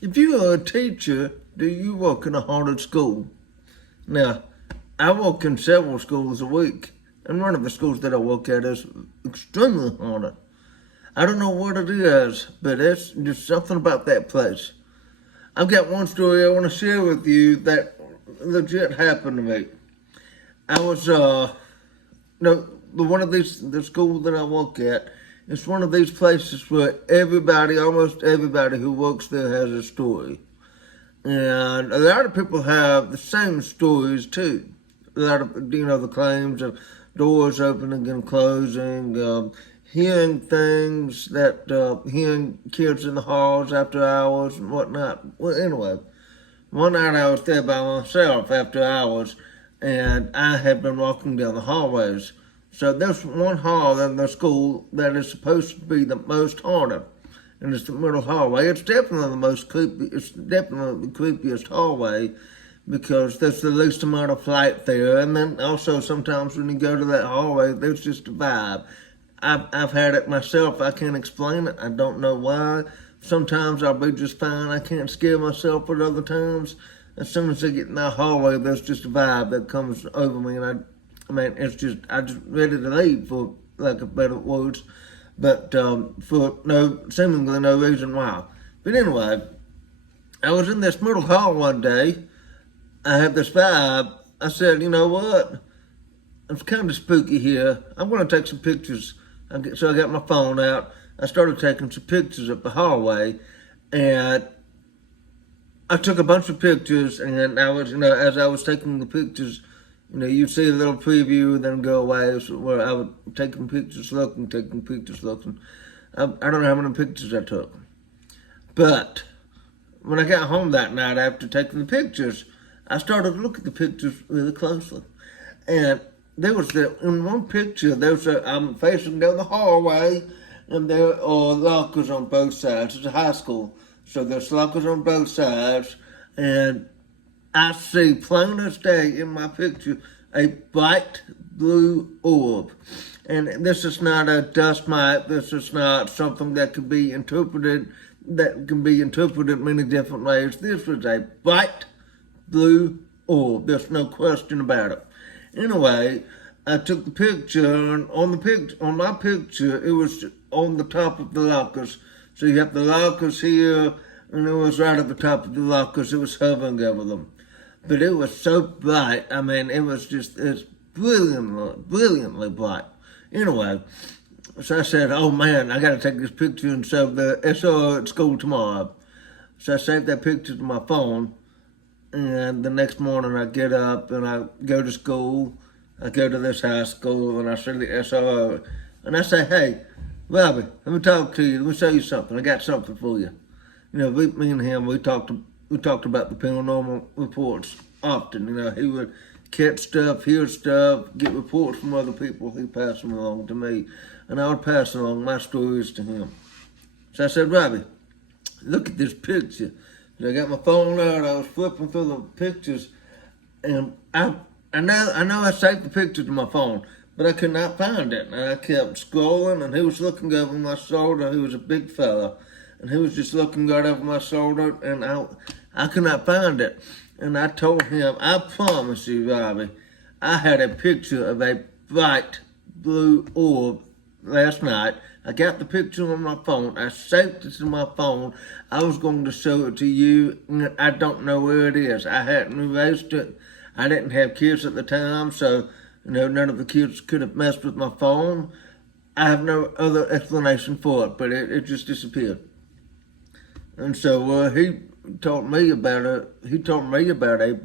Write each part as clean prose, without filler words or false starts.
If you are a teacher, do you work in a haunted school? Now, I work in several schools a week, and one of the schools that I work at is extremely haunted. I don't know what it is, but it's just something about that place. I've got one story I want to share with you that legit happened to me. I was, no, one of these, the school that I work at, it's one of these places where everybody, almost everybody who works there has a story. And a lot of people have the same stories too. A lot of, the claims of doors opening and closing, hearing things hearing kids in the halls after hours and whatnot. Well, anyway, one night I was there by myself after hours, and I had been walking down the hallways. So there's one hall in the school that is supposed to be the most haunted, and it's the middle hallway. It's definitely the most creepy. It's definitely the creepiest hallway because there's the least amount of light there, and then also sometimes when you go to that hallway, there's just a vibe. I've had it myself. I can't explain it. I don't know why. Sometimes I'll be just fine. I can't scare myself, but other times, as soon as I get in that hallway, there's just a vibe that comes over me, and I just ready to leave, for lack of better words, but for seemingly no reason why. But anyway, I was in this middle hall one day. I had this vibe. I said, you know what? It's kind of spooky here. I'm going to take some pictures. So I got my phone out. I started taking some pictures of the hallway, and I took a bunch of pictures, and I was, as I was taking the pictures, you'd see a little preview, then go away, so where I would taking pictures, looking. I don't know how many pictures I took. But when I got home that night after taking the pictures, I started to look at the pictures really closely. And there was in one picture, I'm facing down the hallway, and there are lockers on both sides. It's a high school, so there's lockers on both sides, and I see plain as day in my picture a bright blue orb. And this is not a dust mite. This is not something that can be interpreted many different ways. This was a bright blue orb. There's no question about it. Anyway, I took the picture, and on my picture, it was on the top of the lockers. So you have the lockers here, and it was right at the top of the lockers. It was hovering over them. But it was so bright. It's brilliantly bright. Anyway, so I said, oh man, I got to take this picture and show the SO at school tomorrow. So I saved that picture to my phone, and the next morning I get up and I go to school. I go to this high school and I see the SRO, and I say, hey, Robbie, let me talk to you. Let me show you something. I got something for you. Me and him, we talked about the paranormal reports often. He would catch stuff, hear stuff, get reports from other people. He'd pass them along to me, and I would pass along my stories to him. So I said, Robbie, look at this picture. So I got my phone out, I was flipping through the pictures, and I know I saved the picture to my phone, but I could not find it. And I kept scrolling, and he was looking over my shoulder. He was a big fella, and he was just looking right over my shoulder, and I could not find it. And I told him, I promise you, Robbie, I had a picture of a bright blue orb last night. I got the picture on my phone. I saved it to my phone. I was going to show it to you. I don't know where it is. I hadn't erased it. I didn't have kids at the time, so none of the kids could have messed with my phone. I have no other explanation for it, but it just disappeared. And so he told me about a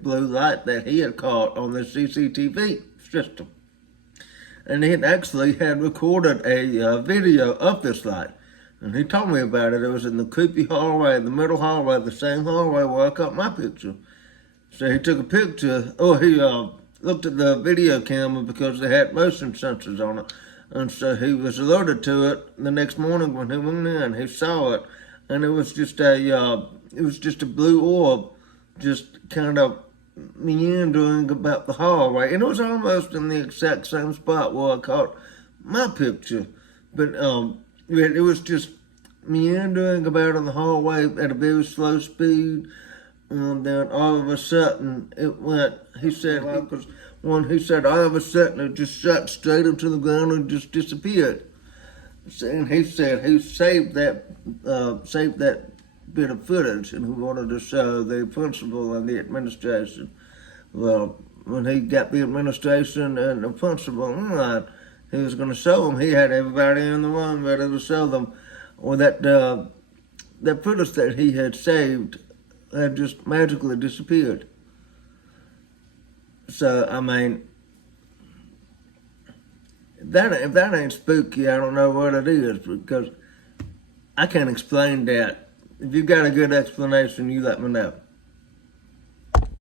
blue light that he had caught on the CCTV system. And he had recorded a video of this light. And he told me about it. It was in the creepy hallway, the middle hallway, the same hallway where I caught my picture. So he took a picture. He looked at the video camera because they had motion sensors on it. And so he was alerted to it the next morning when he went in. He saw it, and it was just a blue orb, just kind of meandering about the hallway. And it was almost in the exact same spot where I caught my picture. But it was just meandering about in the hallway at a very slow speed. Then all of a sudden it went, he said, he said all of a sudden it just shot straight into the ground and just disappeared. And he said he saved that bit of footage, and he wanted to show the principal and the administration. Well, when he got the administration and the principal in line, he was going to show them. He had everybody in the room ready to show them, or that footage that he had saved had just magically disappeared. So I mean, if that ain't spooky, I don't know what it is, because I can't explain that. If you've got a good explanation, you let me know.